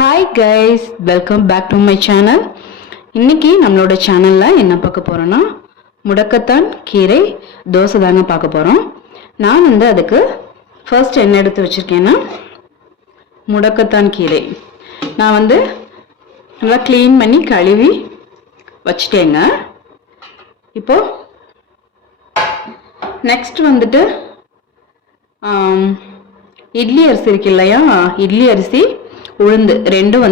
Hi guys, welcome back to my channel. இன்னைக்கு நம்மளோட சேனலில் என்ன பார்க்க போகிறோன்னா முடக்கத்தான் கீரை தோசை தாங்க பார்க்க போகிறோம். நான் அதுக்கு ஃபர்ஸ்ட் என்ன எடுத்து வச்சுருக்கேன்னா முடக்கத்தான் கீரை நான் நல்லா க்ளீன் பண்ணி கழுவி வச்சுட்டேங்க. இப்போது நெக்ஸ்ட் இட்லி அரிசி இருக்கு இல்லையா, இட்லி அரிசி உளுந்து ரெண்டும்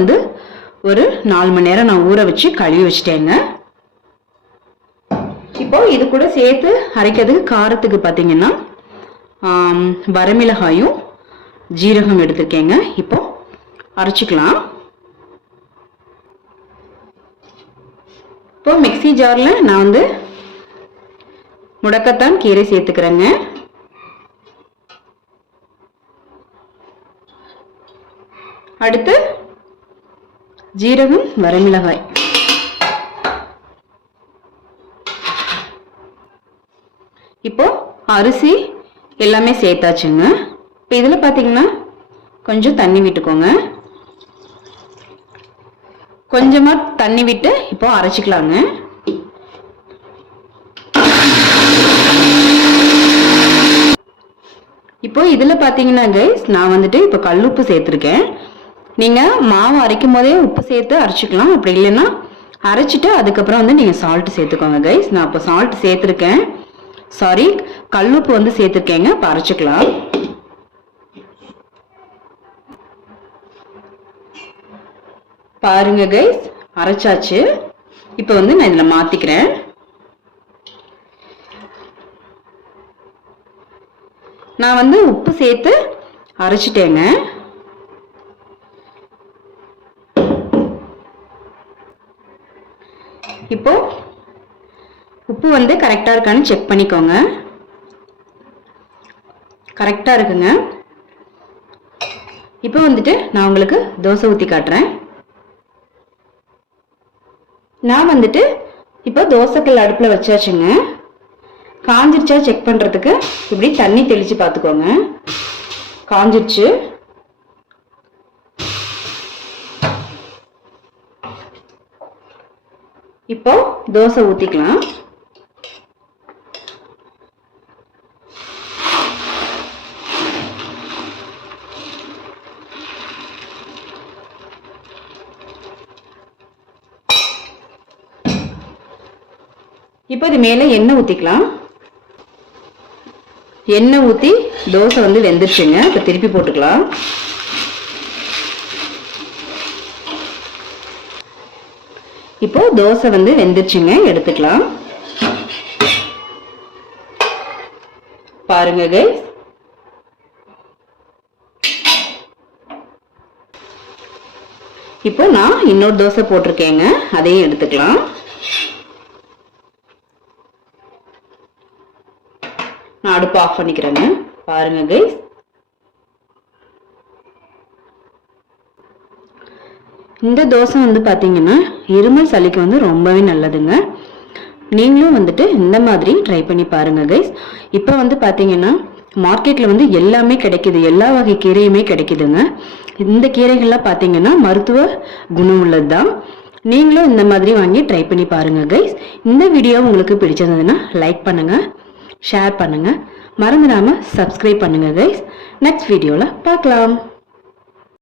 ஒரு 4 மணி நேரம் நான் ஊற வச்சு கழுவி வச்சுட்டேங்க. இப்போ இது கூட சேர்த்து அரைக்கிறதுக்கு காரத்துக்கு பார்த்தீங்கன்னா வரமிளகாயும் ஜீரகம் எடுத்துருக்கேங்க. இப்போ அரைச்சிக்கலாம். இப்போ மிக்ஸி ஜாரில் நான் முடக்கத்தான் கீரை சேர்த்துக்கிறேங்க. அடுத்து ஜீரகம் வரமிளகாய், இப்போ அரிசி எல்லாமே சேர்த்தாச்சுங்க. இப்போ இதில் பார்த்தீங்கன்னா கொஞ்சம் தண்ணி விட்டுக்கோங்க. கொஞ்சமாக தண்ணி விட்டு இப்போ அரைச்சிக்கலாங்க. இப்போ இதில் பார்த்தீங்கன்னா கைஸ் நான் இப்போ கல்லுப்பு சேர்த்துருக்கேன். நீங்கள் மாவு அரைக்கும் போதே உப்பு சேர்த்து அரைச்சிக்கலாம். அப்படி இல்லைன்னா அரைச்சிட்டு அதுக்கப்புறம் நீங்கள் சால்ட் சேர்த்துக்கோங்க கைஸ். நான் இப்போ சால்ட் சேர்த்துருக்கேன், சாரி கல்லுப்பு சேர்த்துருக்கேங்க. இப்போ அரைச்சிக்கலாம். பாருங்க கைஸ், அரைச்சாச்சு. இப்போ நான் இதில் மாற்றிக்கிறேன். நான் உப்பு சேர்த்து அரைச்சிட்டேங்க. இப்போ உப்பு கரெக்டாக இருக்கான்னு செக் பண்ணிக்கோங்க. கரெக்டாக இருக்குங்க. இப்போ நான் உங்களுக்கு தோசை ஊற்றி காட்டுறேன். நான் இப்போ தோசைக்கல் அடுப்பில் வச்சாச்சுங்க. காஞ்சிருச்சா செக் பண்ணுறதுக்கு இப்படி தண்ணி தெளித்து பார்த்துக்கோங்க. காஞ்சிருச்சு. இப்போ தோசை ஊற்றிக்கலாம். இப்போ இது மேலே எண்ணெய் ஊற்றிக்கலாம். எண்ணெய் ஊற்றி தோசை வெந்துருச்சுங்க. இப்போ திருப்பி போட்டுக்கலாம். இப்போ தோசை வெந்துருச்சுங்க, எடுத்துக்கலாம். பாருங்க கைஸ், இப்போ நான் இன்னொரு தோசை போட்டிருக்கேங்க, அதையும் எடுத்துக்கலாம். நான் அடுப்பு ஆஃப் பண்ணிக்கிறேங்க. பாருங்க கைஸ், இந்த தோசை பார்த்தீங்கன்னா இருமல் சளிக்கு ரொம்பவே நல்லதுங்க. நீங்களும் இந்த மாதிரி ட்ரை பண்ணி பாருங்க கைஸ். இப்போ பார்த்தீங்கன்னா மார்க்கெட்ல எல்லாமே கிடைக்குது, எல்லா வகை கீரையுமே கிடைக்குதுங்க. இந்த கீரைகள்லாம் பார்த்தீங்கன்னா மருத்துவ குணம் உள்ளது தான். நீங்களும் இந்த மாதிரி வாங்கி ட்ரை பண்ணி பாருங்க கைஸ். இந்த வீடியோ உங்களுக்கு பிடிச்சிருந்ததுன்னா லைக் பண்ணுங்க, ஷேர் பண்ணுங்க, மறந்துடாம சப்ஸ்கிரைப் பண்ணுங்க கைஸ். நெக்ஸ்ட் வீடியோல பார்க்கலாம்.